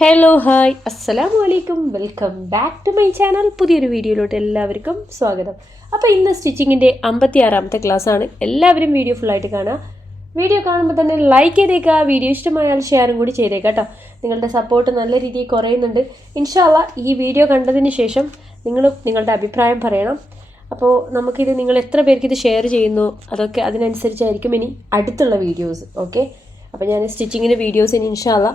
Hello hi അസ്സലാമു അലൈക്കും welcome back to my channel. പുതിയൊരു വീഡിയോയിലോട്ട് എല്ലാവർക്കും സ്വാഗതം. അപ്പോൾ ഇന്ന് സ്റ്റിച്ചിങ്ങിൻ്റെ 56ാമത്തെ ക്ലാസ്സാണ്. എല്ലാവരും വീഡിയോ ഫുള്ളായിട്ട് കാണുക. വീഡിയോ കാണുമ്പോൾ തന്നെ ലൈക്ക് ചെയ്തേക്കുക. വീഡിയോ ഇഷ്ടമായാൽ ഷെയറും കൂടി ചെയ്തേക്കാം കേട്ടോ. നിങ്ങളുടെ സപ്പോർട്ട് നല്ല രീതിയിൽ കുറയുന്നുണ്ട്. ഇൻഷാ അല്ലാ ഈ വീഡിയോ കണ്ടതിന് ശേഷം നിങ്ങളുടെ അഭിപ്രായം പറയണം. അപ്പോൾ നമുക്കിത് നിങ്ങൾ എത്ര പേർക്ക് ഇത് ഷെയർ ചെയ്യുന്നു അതൊക്കെ അതിനനുസരിച്ചായിരിക്കും ഇനി അടുത്തുള്ള വീഡിയോസ്. ഓക്കെ, അപ്പോൾ ഞാൻ സ്റ്റിച്ചിങ്ങിൻ്റെ വീഡിയോസ് ഇനി ഇൻഷാ അല്ലാ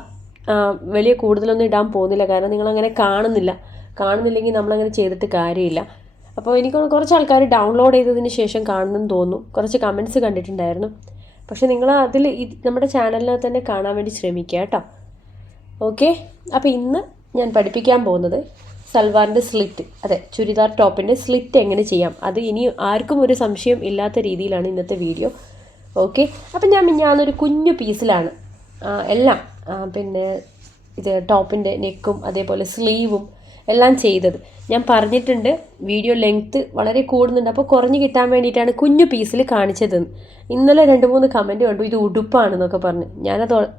വലിയ കൂടുതലൊന്നും ഇടാൻ പോകുന്നില്ല. കാരണം നിങ്ങളങ്ങനെ കാണുന്നില്ലെങ്കിൽ നമ്മളങ്ങനെ ചെയ്തിട്ട് കാര്യമില്ല. അപ്പോൾ എനിക്ക് കുറച്ച് ആൾക്കാർ ഡൗൺലോഡ് ചെയ്തതിന് ശേഷം കാണുന്നെന്ന് തോന്നുന്നു. കുറച്ച് കമൻറ്റ്സ് കണ്ടിട്ടുണ്ടായിരുന്നു. പക്ഷേ നിങ്ങൾ അതിൽ നമ്മുടെ ചാനലിൽ തന്നെ കാണാൻ വേണ്ടി ശ്രമിക്കുക കേട്ടോ. ഓക്കെ, അപ്പോൾ ഇന്ന് ഞാൻ പഠിപ്പിക്കാൻ പോകുന്നത് സൽവാറിൻ്റെ സ്ലിറ്റ്, അതെ ചുരിദാർ ടോപ്പിൻ്റെ സ്ലിറ്റ് എങ്ങനെ ചെയ്യാം, അത് ഇനി ആർക്കും ഒരു സംശയം ഇല്ലാത്ത രീതിയിലാണ് ഇന്നത്തെ വീഡിയോ. ഓക്കെ, അപ്പം ഞാനൊരു കുഞ്ഞു പീസിലാണ് എല്ലാം പിന്നെ ഇത് ടോപ്പിൻ്റെ നെക്കും അതേപോലെ സ്ലീവും എല്ലാം ചെയ്തത്. ഞാൻ പറഞ്ഞിട്ടുണ്ട് വീഡിയോ ലെങ്ത്ത് വളരെ കൂടുന്നുണ്ട്, അപ്പോൾ കുറഞ്ഞ് കിട്ടാൻ വേണ്ടിയിട്ടാണ് കുഞ്ഞു പീസിൽ കാണിച്ചതെന്ന്. ഇന്നലെ 2-3 കമൻറ്റ് കണ്ടു ഇത് ഉടുപ്പാണെന്നൊക്കെ പറഞ്ഞ്.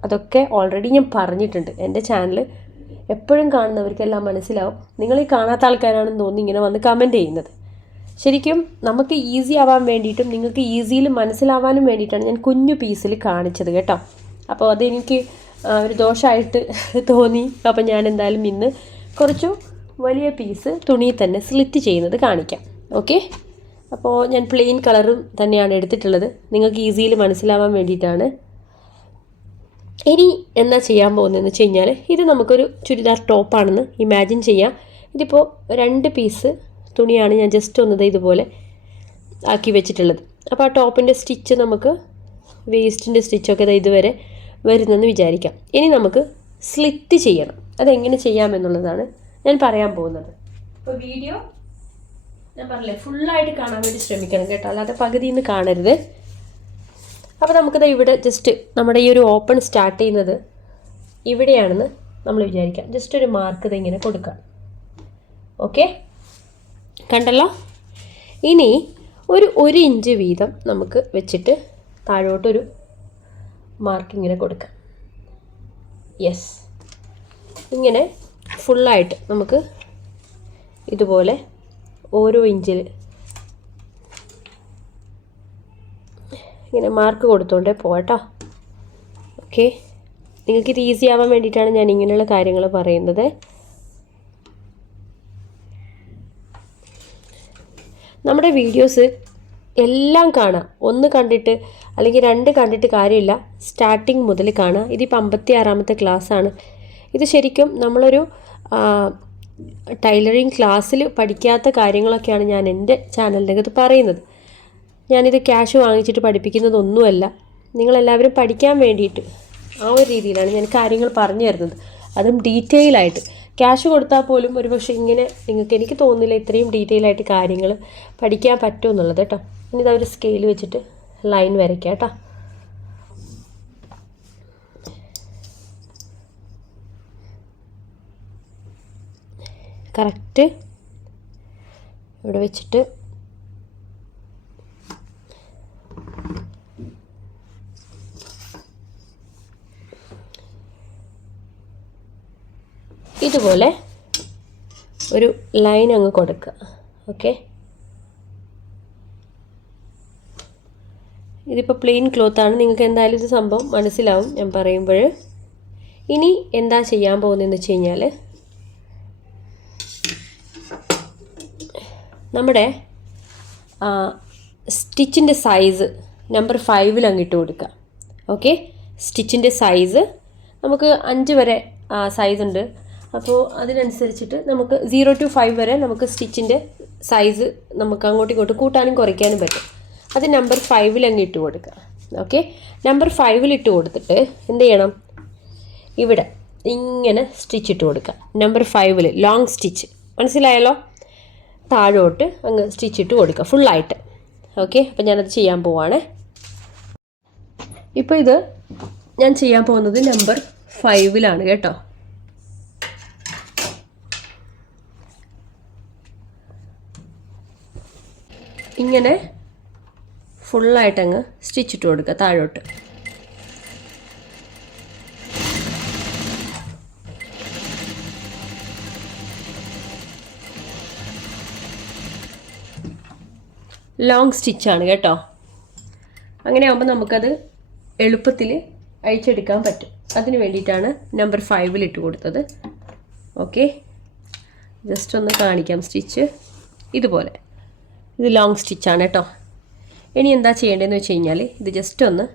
അതൊക്കെ ഓൾറെഡി ഞാൻ പറഞ്ഞിട്ടുണ്ട്. എൻ്റെ ചാനൽ എപ്പോഴും കാണുന്നവർക്കെല്ലാം മനസ്സിലാവും. നിങ്ങൾ ഈ കാണാത്ത ആൾക്കാരാണെന്ന് തോന്നി ഇങ്ങനെ വന്ന് കമൻറ്റ് ചെയ്യുന്നത്. ശരിക്കും നമുക്ക് ഈസി ആവാൻ വേണ്ടിയിട്ടും നിങ്ങൾക്ക് ഈസിയിൽ മനസ്സിലാവാനും വേണ്ടിയിട്ടാണ് ഞാൻ കുഞ്ഞു പീസിൽ കാണിച്ചത് കേട്ടോ. അപ്പോൾ അതെനിക്ക് ഒരു ദോഷമായിട്ട് തോന്നി. അപ്പം ഞാൻ എന്തായാലും ഇന്ന് കുറച്ചു വലിയ പീസ് തുണിയിൽ തന്നെ സ്ലിറ്റ് ചെയ്യുന്നത് കാണിക്കാം. ഓക്കെ, അപ്പോൾ ഞാൻ പ്ലെയിൻ കളറും തന്നെയാണ് എടുത്തിട്ടുള്ളത്, നിങ്ങൾക്ക് ഈസിയിൽ മനസ്സിലാവാൻ വേണ്ടിയിട്ടാണ്. ഇനി എന്നാ ചെയ്യാൻ പോകുന്നതെന്ന് വെച്ച് കഴിഞ്ഞാൽ ഇത് നമുക്കൊരു ചുരിദാർ ടോപ്പാണെന്ന് ഇമാജിൻ ചെയ്യാം. ഇതിപ്പോൾ 2 പീസ് തുണിയാണ് ഞാൻ ജസ്റ്റ് ഒന്നത് ഇതുപോലെ ആക്കി വെച്ചിട്ടുള്ളത്. അപ്പോൾ ആ ടോപ്പിൻ്റെ സ്റ്റിച്ച് നമുക്ക് വേസ്റ്റിൻ്റെ സ്റ്റിച്ചൊക്കെ ഇതുവരെ വരുന്നെന്ന് വിചാരിക്കാം. ഇനി നമുക്ക് സ്ലിറ്റ് ചെയ്യണം. അതെങ്ങനെ ചെയ്യാമെന്നുള്ളതാണ് ഞാൻ പറയാൻ പോകുന്നത്. അപ്പോൾ വീഡിയോ ഞാൻ പറഞ്ഞില്ലേ ഫുള്ളായിട്ട് കാണാൻ വേണ്ടി ശ്രമിക്കണം കേട്ടോ, അല്ലാതെ പകുതിയിൽ നിന്ന് കാണരുത്. അപ്പോൾ നമുക്കത് ഇവിടെ ജസ്റ്റ് നമ്മുടെ ഈ ഒരു ഓപ്പൺ സ്റ്റാർട്ട് ചെയ്യുന്നത് ഇവിടെയാണെന്ന് നമ്മൾ വിചാരിക്കാം. ജസ്റ്റ് ഒരു മാർക്ക് ഇത് ഇങ്ങനെ കൊടുക്കാം. ഓക്കെ, കണ്ടല്ലോ. ഇനി ഒരു 1 ഇഞ്ച് വീതം നമുക്ക് വെച്ചിട്ട് താഴോട്ടൊരു മാർക്ക് ഇങ്ങനെ കൊടുക്കാം. യെസ്, ഇങ്ങനെ ഫുള്ളായിട്ട് നമുക്ക് ഇതുപോലെ ഓരോ ഇഞ്ചിൽ ഇങ്ങനെ മാർക്ക് കൊടുത്തോണ്ടേ പോകട്ടോ. ഓക്കെ, നിങ്ങൾക്കിത് ഈസി ആവാൻ വേണ്ടിയിട്ടാണ് ഞാൻ ഇങ്ങനെയുള്ള കാര്യങ്ങൾ പറയുന്നത്. നമ്മുടെ വീഡിയോസ് എല്ലാം കാണാം. 1 കണ്ടിട്ട് അല്ലെങ്കിൽ 2 കണ്ടിട്ട് കാര്യമില്ല, സ്റ്റാർട്ടിങ് മുതൽ കാണാം. ഇതിപ്പോൾ 56ാമത്തെ ക്ലാസ്സാണ്. ഇത് ശരിക്കും നമ്മളൊരു ടൈലറിങ് ക്ലാസ്സിൽ പഠിക്കാത്ത കാര്യങ്ങളൊക്കെയാണ് ഞാൻ എൻ്റെ ചാനലിൻ്റെ അകത്ത് പറയുന്നത്. ഞാനിത് ക്യാഷ് വാങ്ങിച്ചിട്ട് പഠിപ്പിക്കുന്നതൊന്നുമല്ല. നിങ്ങളെല്ലാവരും പഠിക്കാൻ വേണ്ടിയിട്ട് ആ ഒരു രീതിയിലാണ് ഞാൻ കാര്യങ്ങൾ പറഞ്ഞു തരുന്നത്, അതും ഡീറ്റെയിൽ ആയിട്ട്. ക്യാഷ് കൊടുത്താൽ പോലും ഒരുപക്ഷെ ഇങ്ങനെ എനിക്ക് തോന്നുന്നില്ല ഇത്രയും ഡീറ്റെയിൽ ആയിട്ട് കാര്യങ്ങൾ പഠിക്കാൻ പറ്റുമെന്നുള്ളത് കേട്ടോ. ഇനി ഇതാ ഒരു സ്കെയിൽ വെച്ചിട്ട് ലൈൻ വരയ്ക്കാം കേട്ടോ. കറക്റ്റ് ഇവിടെ വെച്ചിട്ട് ഇതുപോലെ ഒരു ലൈൻ അങ്ങ് കൊടുക്കുക. ഓക്കെ, ഇതിപ്പോൾ പ്ലെയിൻ ക്ലോത്താണ്, നിങ്ങൾക്ക് എന്തായാലും ഇത് സംഭവം മനസ്സിലാവും ഞാൻ പറയുമ്പോൾ. ഇനി എന്താ ചെയ്യാൻ പോകുന്നതെന്ന് വെച്ച് കഴിഞ്ഞാൽ നമ്മുടെ സ്റ്റിച്ചിൻ്റെ സൈസ് നമ്പർ 5 അങ്ങിട്ട് കൊടുക്കുക. ഓക്കെ, സ്റ്റിച്ചിൻ്റെ സൈസ് നമുക്ക് 5 വരെ സൈസ് ഉണ്ട്. അപ്പോൾ അതിനനുസരിച്ചിട്ട് നമുക്ക് 0 to 5 വരെ നമുക്ക് സ്റ്റിച്ചിൻ്റെ സൈസ് നമുക്ക് അങ്ങോട്ടും ഇങ്ങോട്ടും കൂട്ടാനും കുറയ്ക്കാനും പറ്റും. അത് നമ്പർ 5 അങ്ങ് ഇട്ട് കൊടുക്കുക. ഓക്കെ, നമ്പർ 5 ഇട്ട് കൊടുത്തിട്ട് എന്ത് ചെയ്യണം, ഇവിടെ ഇങ്ങനെ സ്റ്റിച്ച് ഇട്ട് കൊടുക്കുക. നമ്പർ 5 ലോങ് സ്റ്റിച്ച്, മനസ്സിലായല്ലോ? താഴോട്ട് അങ്ങ് സ്റ്റിച്ച് ഇട്ട് കൊടുക്കുക ഫുള്ളായിട്ട്. ഓക്കെ, അപ്പം ഞാനത് ചെയ്യാൻ പോവാണ്. ഇപ്പോൾ ഇത് ഞാൻ ചെയ്യാൻ പോകുന്നത് നമ്പർ 5 കേട്ടോ. ഇങ്ങനെ ഫുള്ളായിട്ടങ്ങ് സ്റ്റിച്ചിട്ട് കൊടുക്കുക താഴോട്ട്. ലോങ് സ്റ്റിച്ചാണ് കേട്ടോ. അങ്ങനെ ആകുമ്പോൾ നമുക്കത് എളുപ്പത്തിൽ അഴിച്ചെടുക്കാൻ പറ്റും. അതിന് വേണ്ടിയിട്ടാണ് നമ്പർ 5 ഇട്ട് കൊടുത്തത്. ഓക്കെ, ജസ്റ്റ് ഒന്ന് കാണിക്കാം സ്റ്റിച്ച്. ഇതുപോലെ ഇത് ലോങ് സ്റ്റിച്ചാണ് കേട്ടോ. ഇനി എന്താ ചെയ്യേണ്ടതെന്ന് വെച്ച് കഴിഞ്ഞാൽ ഇത് ജസ്റ്റ് ഒന്ന്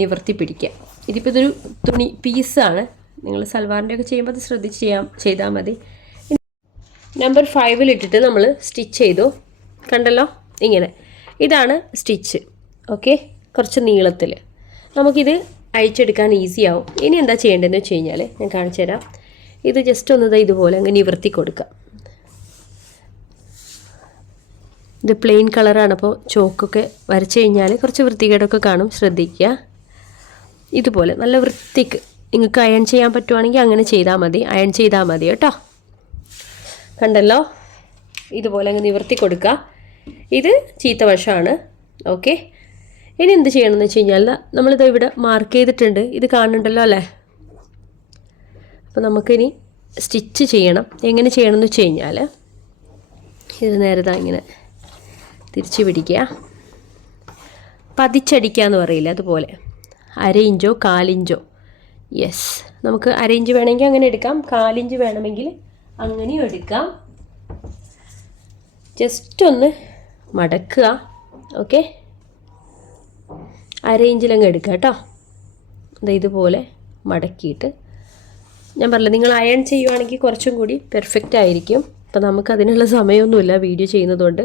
നിവർത്തി പിടിക്കുക. ഇതിപ്പോൾ ഇതൊരു തുണി പീസാണ്. നിങ്ങൾ സൽവാറിൻ്റെ ഒക്കെ ചെയ്യുമ്പോൾ അത് ശ്രദ്ധിച്ച് ചെയ്താൽ മതി. നമ്പർ 5 ഇട്ടിട്ട് നമ്മൾ സ്റ്റിച്ച് ചെയ്തു. കണ്ടല്ലോ, ഇങ്ങനെ ഇതാണ് സ്റ്റിച്ച്. ഓക്കെ, കുറച്ച് നീളത്തിൽ നമുക്കിത് അഴിച്ചെടുക്കാൻ ഈസി ആവും. ഇനി എന്താ ചെയ്യേണ്ടതെന്ന് വെച്ച് കഴിഞ്ഞാൽ ഞാൻ കാണിച്ചു തരാം. ഇത് ജസ്റ്റ് ഒന്ന് ഇതുപോലെ അങ്ങ് നിവർത്തി കൊടുക്കാം. ഇത് പ്ലെയിൻ കളറാണ്, അപ്പോൾ ചോക്കൊക്കെ വരച്ച് കഴിഞ്ഞാൽ കുറച്ച് വൃത്തികേടൊക്കെ കാണും, ശ്രദ്ധിക്കുക. ഇതുപോലെ നല്ല വൃത്തിക്ക് നിങ്ങൾക്ക് അയൺ ചെയ്യാൻ പറ്റുവാണെങ്കിൽ അങ്ങനെ ചെയ്താൽ മതി, അയൺ ചെയ്താൽ മതി കേട്ടോ. കണ്ടല്ലോ, ഇതുപോലെ അങ്ങ് നിവർത്തി കൊടുക്കുക. ഇത് ചീത്ത വശമാണ്. ഓക്കെ, ഇനി എന്ത് ചെയ്യണമെന്ന് വെച്ച് കഴിഞ്ഞാൽ നമ്മളിത് ഇവിടെ മാർക്ക് ചെയ്തിട്ടുണ്ട്, ഇത് കാണുന്നുണ്ടല്ലോ അല്ലേ. അപ്പോൾ നമുക്കിനി സ്റ്റിച്ച് ചെയ്യണം. എങ്ങനെ ചെയ്യണമെന്ന് വെച്ച് കഴിഞ്ഞാൽ ഇത് നേരെ ഇങ്ങനെ തിരിച്ച് പിടിക്കുക, പതിച്ചടിക്കുക എന്ന് പറയില്ല, അതുപോലെ 1/2 ഇഞ്ചോ 1/4 ഇഞ്ചോ. യെസ്, നമുക്ക് 1/2 ഇഞ്ച് വേണമെങ്കിൽ അങ്ങനെ എടുക്കാം, 1/4 ഇഞ്ച് വേണമെങ്കിൽ അങ്ങനെയും എടുക്കാം. ജസ്റ്റ് ഒന്ന് മടക്കുക. ഓക്കെ, 1/2 ഇഞ്ചിലങ്ങ് എടുക്കുക കേട്ടോ. ഇതുപോലെ മടക്കിയിട്ട്, ഞാൻ പറഞ്ഞില്ല നിങ്ങൾ അയൺ ചെയ്യുവാണെങ്കിൽ കുറച്ചും കൂടി പെർഫെക്റ്റ് ആയിരിക്കും. അപ്പം നമുക്കതിനുള്ള സമയമൊന്നുമില്ല വീഡിയോ ചെയ്യുന്നതുകൊണ്ട്.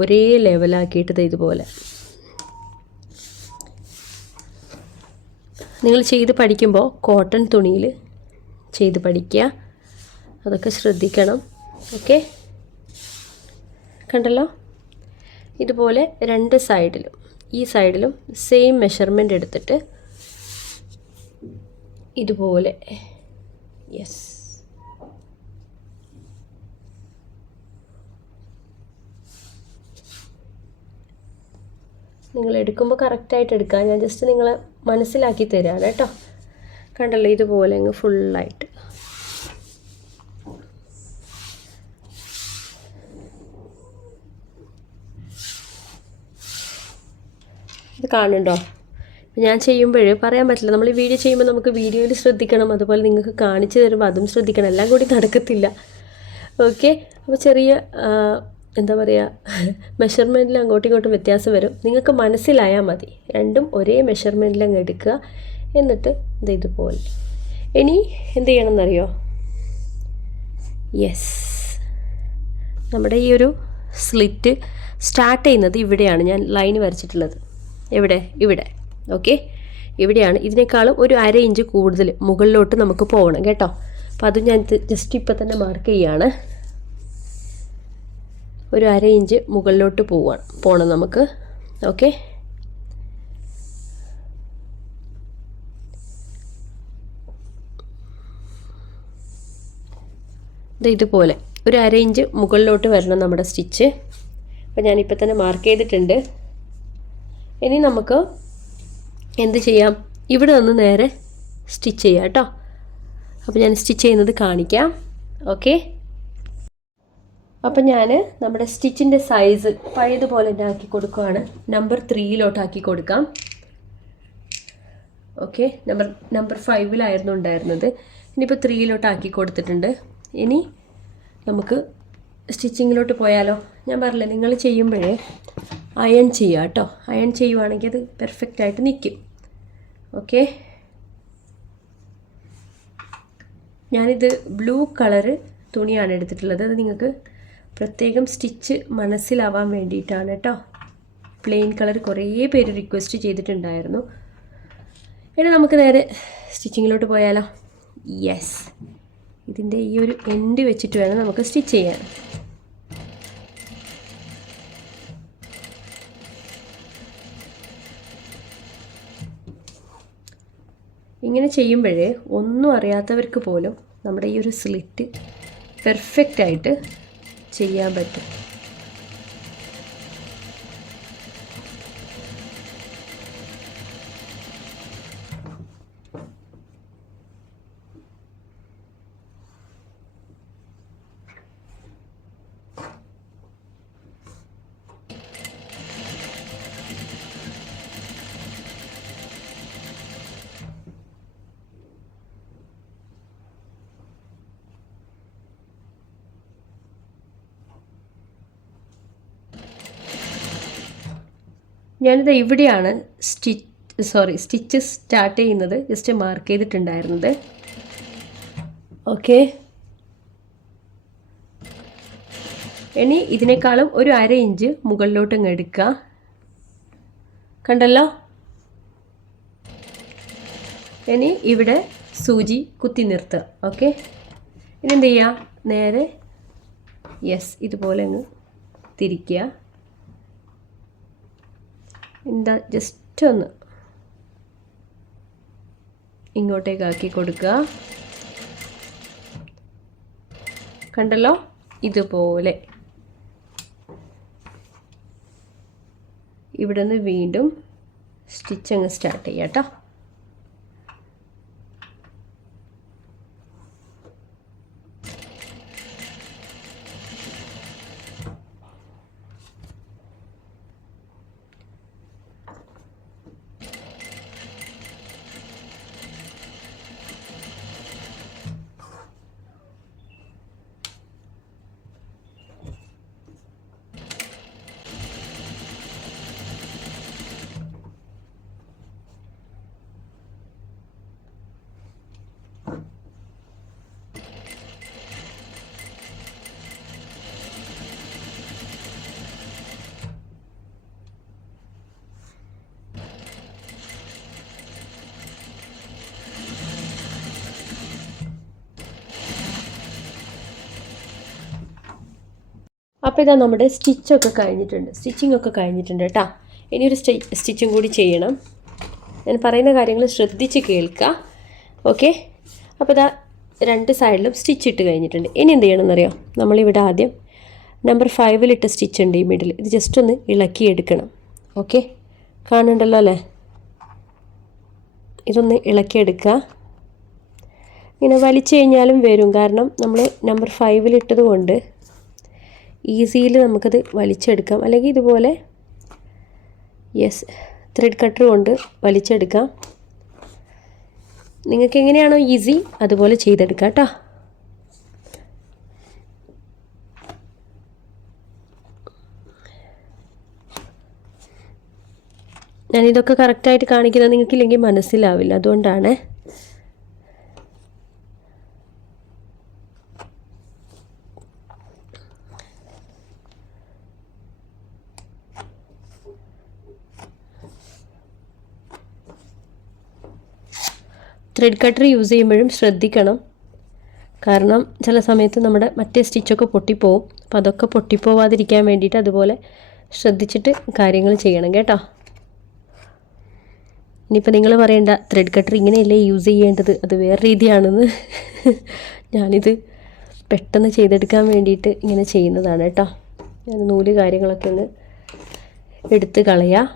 ഒരേ ലെവലാക്കിയിട്ട് ഇതുപോലെ നിങ്ങൾ ചെയ്ത് പഠിക്കുമ്പോൾ കോട്ടൺ തുണിയിൽ ചെയ്ത് പഠിക്കുക, അതൊക്കെ ശ്രദ്ധിക്കണം. ഓക്കെ, കണ്ടല്ലോ, ഇതുപോലെ 2 സൈഡിലും ഈ സൈഡിലും സെയിം മെഷർമെൻ്റ് എടുത്തിട്ട് ഇതുപോലെ. യെസ്, നിങ്ങൾ എടുക്കുമ്പോൾ കറക്റ്റായിട്ട് എടുക്കുക. ഞാൻ ജസ്റ്റ് നിങ്ങളെ മനസ്സിലാക്കി തരാണ് കേട്ടോ. കണ്ടല്ലോ, ഇതുപോലെ അങ്ങ് ഫുള്ളായിട്ട്. ഇത് കാണുന്നുണ്ടോ? ഞാൻ ചെയ്യുമ്പോൾ പറയാൻ പറ്റില്ല, നമ്മൾ വീഡിയോ ചെയ്യുമ്പോൾ നമുക്ക് വീഡിയോയിൽ ശ്രദ്ധിക്കണം, അതുപോലെ നിങ്ങൾക്ക് കാണിച്ചു തരുമ്പോൾ അതും ശ്രദ്ധിക്കണം, എല്ലാം കൂടി നടക്കത്തില്ല. ഓക്കെ, അപ്പോൾ ചെറിയ എന്താ പറയുക, മെഷർമെൻറ്റിൽ അങ്ങോട്ടും ഇങ്ങോട്ടും വ്യത്യാസം വരും. നിങ്ങൾക്ക് മനസ്സിലായാൽ മതി. രണ്ടും ഒരേ മെഷർമെൻറ്റിൽ അങ്ങ് എടുക്കുക. എന്നിട്ട് ഇതുപോലെ. ഇനി എന്ത് ചെയ്യണമെന്നറിയോ? യെസ്, നമ്മുടെ ഈ ഒരു സ്ലിറ്റ് സ്റ്റാർട്ട് ചെയ്യുന്നത് ഇവിടെയാണ്. ഞാൻ ലൈൻ വരച്ചിട്ടുള്ളത് ഇവിടെ. ഓക്കെ, ഇവിടെയാണ്. ഇതിനേക്കാളും ഒരു 1/2 ഇഞ്ച് കൂടുതൽ മുകളിലോട്ട് നമുക്ക് പോകണം കേട്ടോ. അപ്പോൾ അത് ഞാൻ ജസ്റ്റ് ഇപ്പം തന്നെ മാർക്ക് ചെയ്യുകയാണ്. ഒരു 1/2 ഇഞ്ച് മുകളിലോട്ട് പോകണം നമുക്ക്. ഓക്കെ, ഇതുപോലെ ഒരു 1/2 ഇഞ്ച് മുകളിലോട്ട് വരണം നമ്മുടെ സ്റ്റിച്ച്. അപ്പോൾ ഞാനിപ്പോൾ തന്നെ മാർക്ക് ചെയ്തിട്ടുണ്ട്. ഇനി നമുക്ക് എന്ത് ചെയ്യാം, ഇവിടെ നിന്ന് നേരെ സ്റ്റിച്ച് ചെയ്യാം കേട്ടോ. അപ്പോൾ ഞാൻ സ്റ്റിച്ച് ചെയ്യുന്നത് കാണിക്കാം. ഓക്കെ, അപ്പം ഞാൻ നമ്മുടെ സ്റ്റിച്ചിൻ്റെ സൈസ് പഴയതുപോലെ തന്നെ ആക്കി കൊടുക്കുകയാണ്. നമ്പർ 3 ആക്കി കൊടുക്കാം. ഓക്കെ, നമ്പർ 5 ഉണ്ടായിരുന്നത്. ഇനിയിപ്പോൾ 3 ആക്കി കൊടുത്തിട്ടുണ്ട്. ഇനി നമുക്ക് സ്റ്റിച്ചിങ്ങിലോട്ട് പോയാലോ? ഞാൻ പറഞ്ഞില്ലേ, നിങ്ങൾ ചെയ്യുമ്പോഴേ അയൺ ചെയ്യുക കേട്ടോ. അയൺ ചെയ്യുവാണെങ്കിൽ അത് പെർഫെക്റ്റായിട്ട് നിൽക്കും. ഓക്കെ, ഞാനിത് ബ്ലൂ കളറ് തുണിയാണ് എടുത്തിട്ടുള്ളത്. അത് നിങ്ങൾക്ക് പ്രത്യേകം സ്റ്റിച്ച് മനസ്സിലാവാൻ വേണ്ടിയിട്ടാണ് കേട്ടോ. പ്ലെയിൻ കളർ കുറേ പേര് റിക്വസ്റ്റ് ചെയ്തിട്ടുണ്ടായിരുന്നു. ഇനി നമുക്ക് നേരെ സ്റ്റിച്ചിങ്ങിലോട്ട് പോയാലോ? യെസ്, ഇതിൻ്റെ ഈ ഒരു എൻഡ് വെച്ചിട്ട് വേണം നമുക്ക് സ്റ്റിച്ച് ചെയ്യാൻ. ഇങ്ങനെ ചെയ്യുമ്പോഴേ ഒന്നും അറിയാത്തവർക്ക് പോലും നമ്മുടെ ഈ ഒരു സ്ലിറ്റ് പെർഫെക്റ്റായിട്ട് ചെയ്യാൻ പറ്റും. ഞാനിത് ഇവിടെയാണ് സ്റ്റിച്ച് സ്റ്റാർട്ട് ചെയ്യുന്നത്, ജസ്റ്റ് മാർക്ക് ചെയ്തിട്ടുണ്ടായിരുന്നത്. ഓക്കെ, ഇനി ഇതിനേക്കാളും ഒരു 1/2 ഇഞ്ച് മുകളിലോട്ട് അങ്ങ് എടുക്കുക. കണ്ടല്ലോ? ഇനി ഇവിടെ സൂചി കുത്തി നിർത്തുക. ഓക്കെ, ഇനി എന്ത് ചെയ്യുക? നേരെ ഇതുപോലെ അങ്ങ് തിരിക്കുക. എന്താ ജസ്റ്റ് ഒന്ന് ഇങ്ങോട്ടേക്കാക്കി കൊടുക്കുക. കണ്ടല്ലോ? ഇതുപോലെ ഇവിടെ നിന്ന് വീണ്ടും സ്റ്റിച്ച് അങ്ങ് സ്റ്റാർട്ട് ചെയ്യാം കേട്ടോ. അപ്പോൾ ഇതാ നമ്മുടെ സ്റ്റിച്ചിങ് ഒക്കെ കഴിഞ്ഞിട്ടുണ്ട് കേട്ടോ. ഇനിയൊരു സ്റ്റിച്ചും കൂടി ചെയ്യണം. ഞാൻ പറയുന്ന കാര്യങ്ങൾ ശ്രദ്ധിച്ച് കേൾക്കുക. ഓക്കെ, അപ്പോൾ ഇതാ 2 സൈഡിലും സ്റ്റിച്ച് ഇട്ട് കഴിഞ്ഞിട്ടുണ്ട്. ഇനി എന്ത് ചെയ്യണമെന്നറിയോ? നമ്മളിവിടെ ആദ്യം നമ്പർ 5 സ്റ്റിച്ച് ഉണ്ട് ഈ മിഡിൽ. ഇത് ജസ്റ്റ് ഒന്ന് ഇളക്കിയെടുക്കണം. ഓക്കെ, കാണുന്നുണ്ടല്ലോ അല്ലേ? ഇതൊന്ന് ഇളക്കിയെടുക്കുക. ഇങ്ങനെ വലിച്ചു കഴിഞ്ഞാലും വരും, കാരണം നമ്മൾ നമ്പർ 5 ഇട്ടത് കൊണ്ട് ഈസിയിൽ നമുക്കത് വലിച്ചെടുക്കാം. അല്ലെങ്കിൽ ഇതുപോലെ ത്രെഡ് കട്ടർ കൊണ്ട് വലിച്ചെടുക്കാം. നിങ്ങൾക്ക് എങ്ങനെയാണോ ഈസി അതുപോലെ ചെയ്തെടുക്കാം കേട്ടോ. ഞാനിതൊക്കെ കറക്റ്റായിട്ട് കാണിക്കുന്നത് നിങ്ങൾക്കില്ലെങ്കിൽ മനസ്സിലാവില്ല, അതുകൊണ്ടാണ്. ത്രെഡ് കട്ടർ യൂസ് ചെയ്യുമ്പോഴും ശ്രദ്ധിക്കണം, കാരണം ചില സമയത്ത് നമ്മുടെ മറ്റേ സ്റ്റിച്ചൊക്കെ പൊട്ടിപ്പോവും. അപ്പോൾ അതൊക്കെ പൊട്ടിപ്പോവാതിരിക്കാൻ വേണ്ടിയിട്ട് അതുപോലെ ശ്രദ്ധിച്ചിട്ട് കാര്യങ്ങൾ ചെയ്യണം കേട്ടോ. ഇനിയിപ്പോൾ നിങ്ങൾ പറയേണ്ട ത്രെഡ് കട്ടർ ഇങ്ങനെയല്ലേ യൂസ് ചെയ്യേണ്ടത്, അത് വേറെ രീതിയാണെന്ന്. ഞാനിത് പെട്ടെന്ന് ചെയ്തെടുക്കാൻ വേണ്ടിയിട്ട് ഇങ്ങനെ ചെയ്യുന്നതാണ് കേട്ടോ. ഞാൻ നൂല് കാര്യങ്ങളൊക്കെ ഒന്ന് എടുത്ത് കളയാം.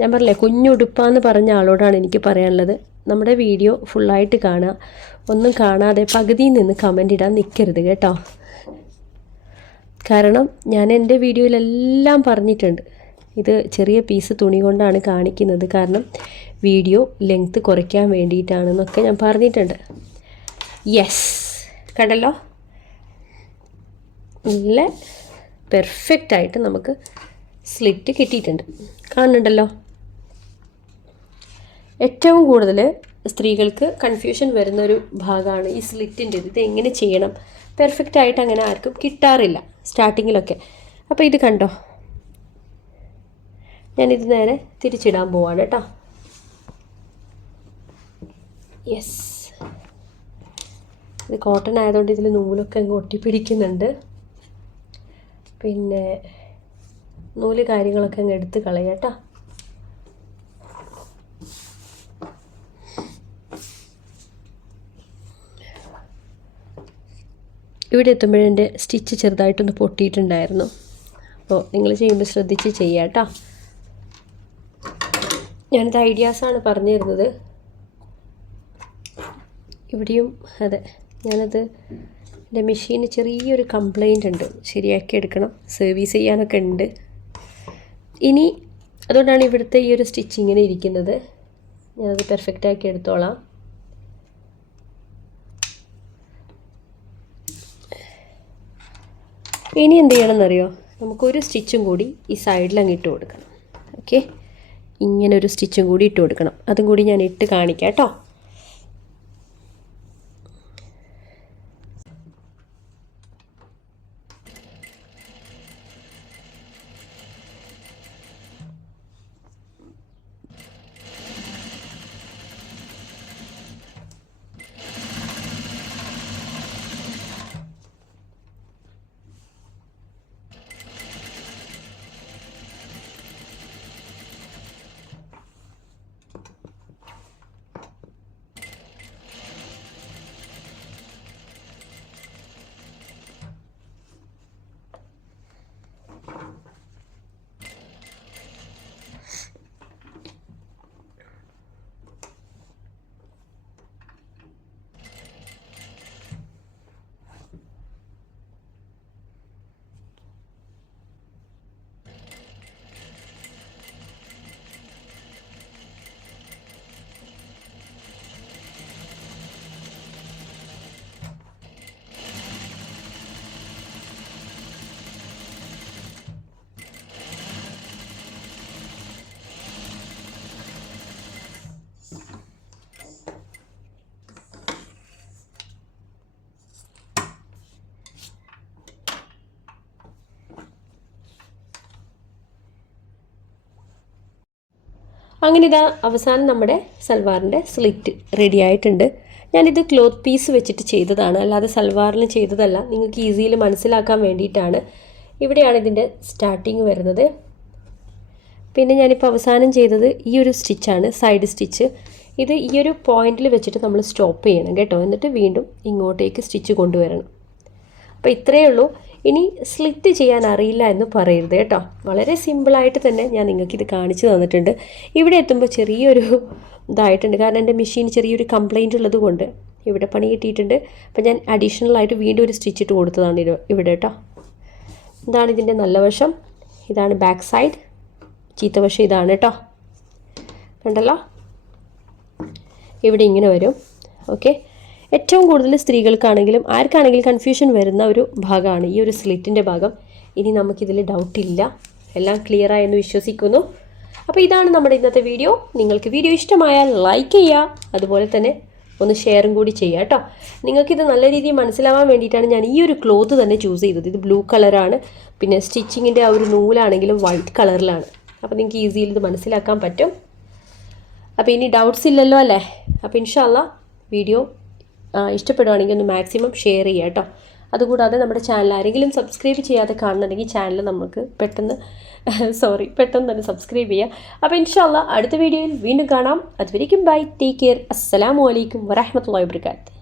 ഞാൻ പറഞ്ഞില്ലേ, കുഞ്ഞുടുപ്പാന്ന് പറഞ്ഞ ആളോടാണ് എനിക്ക് പറയാനുള്ളത്, നമ്മുടെ വീഡിയോ ഫുള്ളായിട്ട് കാണുക. ഒന്നും കാണാതെ പകുതിയിൽ നിന്ന് കമൻ്റ് ഇടാൻ നിൽക്കരുത് കേട്ടോ. കാരണം ഞാൻ എൻ്റെ വീഡിയോയിലെല്ലാം പറഞ്ഞിട്ടുണ്ട്, ഇത് ചെറിയ പീസ് തുണി കൊണ്ടാണ് കാണിക്കുന്നത്, കാരണം വീഡിയോ ലെങ്ത്ത് കുറയ്ക്കാൻ വേണ്ടിയിട്ടാണെന്നൊക്കെ ഞാൻ പറഞ്ഞിട്ടുണ്ട്. കണ്ടല്ലോ? നല്ല പെർഫെക്റ്റായിട്ട് നമുക്ക് സ്ലിറ്റ് കിട്ടിയിട്ടുണ്ട്. കാണുന്നുണ്ടല്ലോ? ഏറ്റവും കൂടുതൽ സ്ത്രീകൾക്ക് കൺഫ്യൂഷൻ വരുന്നൊരു ഭാഗമാണ് ഈ സ്ലിറ്റിൻ്റെ. ഇത് എങ്ങനെ ചെയ്യണം? പെർഫെക്റ്റായിട്ട് അങ്ങനെ ആർക്കും കിട്ടാറില്ല സ്റ്റാർട്ടിങ്ങിലൊക്കെ. അപ്പോൾ ഇത് കണ്ടോ, ഞാനിത് നേരെ തിരിച്ചിടാൻ പോവാണ് കേട്ടോ. ഇത് കോട്ടൺ ആയതുകൊണ്ട് ഇതിൽ നൂലൊക്കെ അങ്ങ് ഒട്ടിപ്പിടിക്കുന്നുണ്ട്. പിന്നെ നൂല് കാര്യങ്ങളൊക്കെ അങ്ങ് എടുത്ത് കളയാം കേട്ടോ. ഇവിടെ എത്തുമ്പോഴെൻ്റെ സ്റ്റിച്ച് ചെറുതായിട്ടൊന്ന് പൊട്ടിയിട്ടുണ്ടായിരുന്നു. അപ്പോൾ നിങ്ങൾ ചെയ്യുമ്പോൾ ശ്രദ്ധിച്ച് ചെയ്യാം കേട്ടോ. ഞാനിത് ഐഡിയാസാണ് പറഞ്ഞു തരുന്നത്. ഇവിടെയും അതെ, ഞാനത് എൻ്റെ മെഷീന് ചെറിയൊരു കംപ്ലൈൻ്റ് ഉണ്ട്, ശരിയാക്കി എടുക്കണം, സർവീസ് ചെയ്യാനൊക്കെ ഉണ്ട് ഇനി. അതുകൊണ്ടാണ് ഇവിടുത്തെ ഈ ഒരു സ്റ്റിച്ച് ഇങ്ങനെ ഇരിക്കുന്നത്. ഞാനത് പെർഫെക്റ്റാക്കി എടുത്തോളാം. ഇനി എന്ത് ചെയ്യണമെന്നറിയോ? നമുക്കൊരു സ്റ്റിച്ചും കൂടി ഈ സൈഡിലങ്ങ് ഇട്ട് കൊടുക്കണം. ഓക്കെ, ഇങ്ങനെ ഒരു സ്റ്റിച്ചും കൂടി ഇട്ട് കൊടുക്കണം. അതും കൂടി ഞാൻ ഇട്ട് കാണിക്കാം കേട്ടോ. അങ്ങനെ ഇതാ അവസാനം നമ്മുടെ സൽവാറിൻ്റെ സ്ലിറ്റ് റെഡി ആയിട്ടുണ്ട്. ഞാനിത് ക്ലോത്ത് പീസ് വെച്ചിട്ട് ചെയ്തതാണ്, അല്ലാതെ സൽവാറിൽ ചെയ്തതല്ല. നിങ്ങൾക്ക് ഈസിയിൽ മനസ്സിലാക്കാൻ വേണ്ടിയിട്ടാണ്. ഇവിടെയാണ് ഇതിൻ്റെ സ്റ്റാർട്ടിങ് വരുന്നത്. പിന്നെ ഞാനിപ്പോൾ അവസാനം ചെയ്തത് ഈ ഒരു സ്റ്റിച്ചാണ്, സൈഡ് സ്റ്റിച്ച്. ഇത് ഈ ഒരു പോയിന്റിൽ വെച്ചിട്ട് നമ്മൾ സ്റ്റോപ്പ് ചെയ്യണം കേട്ടോ. എന്നിട്ട് വീണ്ടും ഇങ്ങോട്ടേക്ക് സ്റ്റിച്ച് കൊണ്ടുവരണം. അപ്പോൾ ഇത്രയേ ഉള്ളൂ. ഇനി സ്ലിറ്റ് ചെയ്യാൻ അറിയില്ല എന്ന് പറയരുത് കേട്ടോ. വളരെ സിമ്പിളായിട്ട് തന്നെ ഞാൻ നിങ്ങൾക്കിത് കാണിച്ചു തന്നിട്ടുണ്ട്. ഇവിടെ എത്തുമ്പോൾ ചെറിയൊരു ഇതായിട്ടുണ്ട്, കാരണം എൻ്റെ മെഷീൻ ചെറിയൊരു കംപ്ലൈൻറ്റ് ഉള്ളത് കൊണ്ട് ഇവിടെ പണി കിട്ടിയിട്ടുണ്ട്. അപ്പോൾ ഞാൻ അഡീഷണലായിട്ട് വീണ്ടും ഒരു സ്റ്റിച്ച് ഇട്ട് കൊടുത്തതാണ് ഇവിടെ കേട്ടോ. ഇതാണ് ഇതിൻ്റെ നല്ല വശം, ഇതാണ് ബാക്ക് സൈഡ്. ചീത്ത വശം ഇതാണ് കേട്ടോ. കണ്ടല്ലോ, ഇവിടെ ഇങ്ങനെ വരും. ഓക്കെ, ഏറ്റവും കൂടുതൽ സ്ത്രീകൾക്കാണെങ്കിലും ആർക്കാണെങ്കിലും കൺഫ്യൂഷൻ വരുന്ന ഒരു ഭാഗമാണ് ഈ ഒരു സ്ലിറ്റിൻ്റെ ഭാഗം. ഇനി നമുക്കിതിൽ ഡൗട്ടില്ല, എല്ലാം ക്ലിയറായെന്ന് വിശ്വസിക്കുന്നു. അപ്പോൾ ഇതാണ് നമ്മുടെ ഇന്നത്തെ വീഡിയോ. നിങ്ങൾക്ക് വീഡിയോ ഇഷ്ടമായാൽ ലൈക്ക് ചെയ്യുക, അതുപോലെ തന്നെ ഒന്ന് ഷെയറും കൂടി ചെയ്യുക കേട്ടോ. നിങ്ങൾക്കിത് നല്ല രീതിയിൽ മനസ്സിലാവാൻ വേണ്ടിയിട്ടാണ് ഞാൻ ഈ ഒരു ക്ലോത്ത് തന്നെ ചൂസ് ചെയ്തത്. ഇത് ബ്ലൂ കളറാണ്, പിന്നെ സ്റ്റിച്ചിങ്ങിൻ്റെ ആ ഒരു നൂലാണെങ്കിലും വൈറ്റ് കളറിലാണ്. അപ്പോൾ നിങ്ങൾക്ക് ഈസിയിൽ ഇത് മനസ്സിലാക്കാൻ പറ്റും. അപ്പോൾ ഇനി ഡൗട്ട്സ് ഇല്ലല്ലോ അല്ലേ? അപ്പോൾ ഇൻഷാ അല്ലാഹ് വീഡിയോ ഇഷ്ടപ്പെടുകയാണെങ്കിൽ ഒന്ന് മാക്സിമം ഷെയർ ചെയ്യുക കേട്ടോ. അതുകൂടാതെ നമ്മുടെ ചാനൽ ആരെങ്കിലും സബ്സ്ക്രൈബ് ചെയ്യാതെ കാണുന്നുണ്ടെങ്കിൽ ചാനൽ നമുക്ക് പെട്ടെന്ന് തന്നെ സബ്സ്ക്രൈബ് ചെയ്യുക. അപ്പോൾ ഇൻഷാ അല്ലാഹ് അടുത്ത വീഡിയോയിൽ വീണ്ടും കാണാം. അതുവരേക്കും ബൈ, ടേക്ക് കെയർ, അസ്സലാമു അലൈക്കും വറഹ്മത്തുള്ളാഹി വബറകാതുഹു.